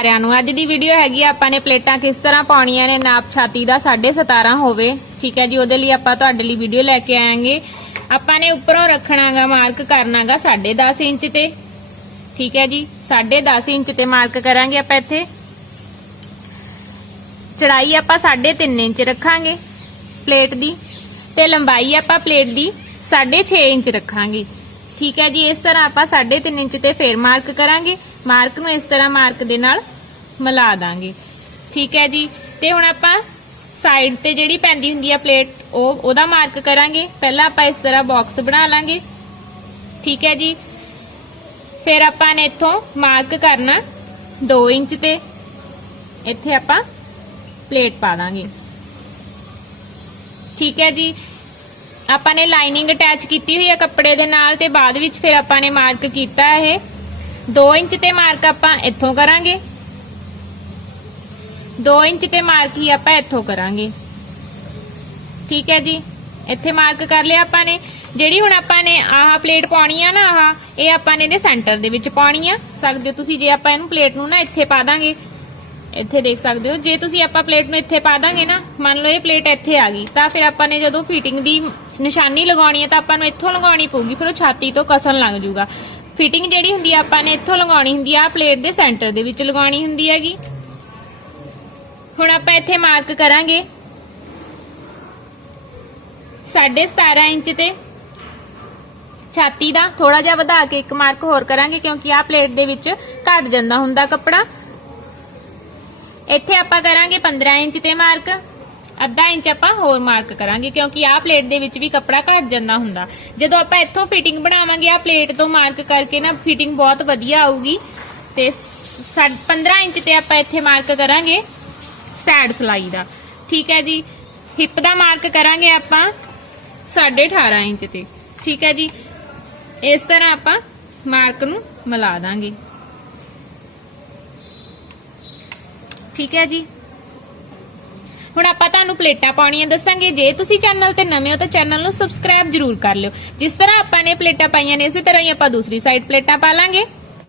ਸਾਰਿਆਂ ਨੂੰ। ਅੱਜ ਦੀ ਵੀਡੀਓ ਹੈਗੀ ਆਪਾਂ ਨੇ ਪਲੇਟਾਂ ਕਿਸ ਤਰ੍ਹਾਂ ਪਾਉਣੀਆਂ ਨੇ, ਨਾਪ ਛਾਤੀ ਦਾ 17.5 ਹੋਵੇ। ਠੀਕ ਹੈ ਜੀ, ਉਹਦੇ ਲਈ ਆਪਾਂ ਤੁਹਾਡੇ ਲਈ ਵੀਡੀਓ ਲੈ ਕੇ ਆਏਾਂਗੇ ਆਪਾਂ ਨੇ ਉੱਪਰੋਂ ਰੱਖਣਾਗਾ ਮਾਰਕ ਕਰਨਾਗਾ 10.5 ਇੰਚ ਤੇ। ਠੀਕ ਹੈ ਜੀ 10.5 ਇੰਚ ਤੇ ਮਾਰਕ ਕਰਾਂਗੇ ਆਪਾਂ ਇੱਥੇ। ਚੜਾਈ ਆਪਾਂ 3.5 ਇੰਚ ਰੱਖਾਂਗੇ ਪਲੇਟ ਦੀ ਤੇ ਲੰਬਾਈ ਆਪਾਂ ਪਲੇਟ ਦੀ 6.5 ਇੰਚ ਰੱਖਾਂਗੇ। ਠੀਕ ਹੈ ਜੀ, ਇਸ ਤਰ੍ਹਾਂ ਆਪਾਂ 3.5 ਇੰਚ ਤੇ ਫੇਰ ਮਾਰਕ ਕਰਾਂਗੇ। ਮਾਰਕ ਨੂੰ ਇਸ ਤਰ੍ਹਾਂ ਮਾਰਕ ਦੇ ਨਾਲ ਮਿਲਾ ਦਾਂਗੇ। ਠੀਕ ਹੈ ਜੀ, ਤੇ ਹੁਣ ਆਪਾਂ ਸਾਈਡ ਤੇ ਜਿਹੜੀ ਪੈਂਦੀ ਹੁੰਦੀ ਆ ਪਲੇਟ, ਉਹ, ਉਹਦਾ ਮਾਰਕ ਕਰਾਂਗੇ। ਪਹਿਲਾਂ ਆਪਾਂ ਇਸ ਤਰ੍ਹਾਂ ਬਾਕਸ ਬਣਾ ਲਾਂਗੇ। ਠੀਕ ਹੈ ਜੀ, ਫਿਰ ਆਪਾਂ ਨੇ ਇੱਥੋਂ ਮਾਰਕ ਕਰਨਾ 2 ਇੰਚ ਤੇ। ਇੱਥੇ ਆਪਾਂ ਪਲੇਟ ਪਾ ਦਾਂਗੇ। ਠੀਕ ਹੈ ਜੀ ਆਪਾਂ ਨੇ ਲਾਈਨਿੰਗ ਅਟੈਚ ਕੀਤੀ ਹੋਈ ਹੈ ਕੱਪੜੇ ਦੇ ਨਾਲ ਤੇ ਬਾਅਦ ਵਿੱਚ ਫਿਰ ਆਪਾਂ ਨੇ ਮਾਰਕ ਕੀਤਾ ਇਹ। 2 ਇੰਚ ਤੇ ਮਾਰਕ ਆਪਾਂ ਇੱਥੋਂ ਕਰਾਂਗੇ। 2 ਇੰਚ ਤੇ ਮਾਰਕ ਹੀ ਆਪਾਂ ਇੱਥੋਂ ਕਰਾਂਗੇ। ਠੀਕ ਹੈ ਜੀ? ਇੱਥੇ ਮਾਰਕ ਕਰ ਲਿਆ ਆਪਾਂ ਨੇ। ਜਿਹੜੀ ਹੁਣ ਆਪਾਂ ਨੇ ਆਹ ਪਲੇਟ ਪਾਉਣੀ ਆ ਨਾ ਆਹ, ਇਹ ਆਪਾਂ ਨੇ ਇਹਦੇ ਸੈਂਟਰ ਦੇ ਵਿੱਚ ਪਾਉਣੀ ਆ। ਸਕਦੇ ਹੋ ਤੁਸੀਂ, ਜੇ ਆਪਾਂ ਇਹਨੂੰ ਪਲੇਟ ਨੂੰ ਨਾ ਇੱਥੇ ਪਾ ਦਾਂਗੇ ਇੱਥੇ ਦੇਖ ਸਕਦੇ ਹੋ। ਜੇ ਤੁਸੀਂ ਆਪਾਂ ਪਲੇਟ ਨੂੰ ਇੱਥੇ ਪਾ ਦਾਂਗੇ ਨਾ, ਮੰਨ ਲਓ ਇਹ ਪਲੇਟ ਇੱਥੇ ਆ ਗਈ, ਤਾਂ ਫਿਰ ਆਪਾਂ ਨੇ ਜਦੋਂ ਫਿਟਿੰਗ ਦੀ ਨਿਸ਼ਾਨੀ ਲਗਾਉਣੀ ਹੈ, ਤਾਂ ਆਪਾਂ ਨੂੰ ਇੱਥੋਂ ਲਗਾਉਣੀ ਪਊਗੀ, ਫਿਰ ਉਹ ਛਾਤੀ ਤੋਂ ਕਸਣ ਲੱਗ ਜਾਊਗਾ। ਫਿਟਿੰਗ ਜਿਹੜੀ ਹੁੰਦੀ ਆ, ਆਪਾਂ ਨੇ ਇੱਥੋਂ ਲਗਾਉਣੀ ਹੁੰਦੀ ਆ ਪਲੇਟ ਦੇ ਸੈਂਟਰ ਦੇ ਵਿੱਚ ਲਗਾਉਣੀ ਹੁੰਦੀ ਹੈਗੀ। ਹੁਣ ਆਪਾਂ ਇੱਥੇ ਮਾਰਕ ਕਰਾਂਗੇ। 17.5 ਇੰਚ ਤੇ ਛਾਤੀ ਦਾ ਥੋੜਾ ਜਿਹਾ ਵਧਾ ਕੇ ਇੱਕ ਮਾਰਕ ਹੋਰ ਕਰਾਂਗੇ, ਕਿਉਂਕਿ ਆਹ ਪਲੇਟ ਦੇ ਵਿੱਚ ਘਟ ਜਾਂਦਾ ਹੁੰਦਾ ਕੱਪੜਾ। ਇੱਥੇ ਆਪਾਂ ਕਰਾਂਗੇ 15 ਇੰਚ ਤੇ ਮਾਰਕ ਅੱਧਾ ਇੰਚ ਆਪਾਂ ਹੋਰ ਮਾਰਕ ਕਰਾਂਗੇ, ਕਿਉਂਕਿ ਆਹ ਪਲੇਟ ਦੇ ਵਿੱਚ ਵੀ ਕੱਪੜਾ ਘਟ ਜਾਂਦਾ ਹੁੰਦਾ। ਜਦੋਂ ਆਪਾਂ ਇੱਥੋਂ ਫਿਟਿੰਗ ਬਣਾਵਾਂਗੇ, ਆਹ ਪਲੇਟ ਤੋਂ ਮਾਰਕ ਕਰਕੇ ਨਾ ਫਿਟਿੰਗ ਬਹੁਤ ਵਧੀਆ ਆਊਗੀ। ਤੇ ਸਾ- 15 ਇੰਚ ਤੇ ਆਪਾਂ ਇੱਥੇ ਮਾਰਕ ਕਰਾਂਗੇ ਸਾਈਡ ਸਲਾਈ ਦਾ। ਠੀਕ ਹੈ ਜੀ? ਹਿੱਪ ਦਾ ਮਾਰਕ ਕਰਾਂਗੇ ਆਪਾਂ 18.5 ਇੰਚ ਤੇ। ਠੀਕ ਹੈ ਜੀ? ਇਸ ਤਰ੍ਹਾਂ ਆਪਾਂ ਮਾਰਕ ਨੂੰ ਮਿਲਾ ਦਾਂਗੇ। ਠੀਕ ਹੈ ਜੀ? ਹੁਣ ਆਪਾਂ ਤੁਹਾਨੂੰ ਪਲੇਟਾਂ ਪਾਉਣੀਆਂ ਦੱਸਾਂਗੇ। ਜੇ ਤੁਸੀਂ ਚੈਨਲ ਤੇ ਨਵੇਂ ਹੋ ਤਾਂ ਚੈਨਲ ਨੂੰ ਸਬਸਕ੍ਰਾਈਬ ਜਰੂਰ ਕਰ ਲਿਓ। ਜਿਸ ਤਰ੍ਹਾਂ ਆਪਾਂ ਨੇ ਪਲੇਟਾਂ ਪਾਈਆਂ ਨੇ, ਇਸੇ ਤਰ੍ਹਾਂ ਹੀ ਆਪਾਂ ਦੂਸਰੀ ਸਾਈਡ ਪਲੇਟਾਂ ਪਾ ਲਾਂਗੇ।